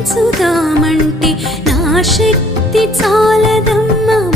మురిపించుదామంటే నా శక్తి చాలా.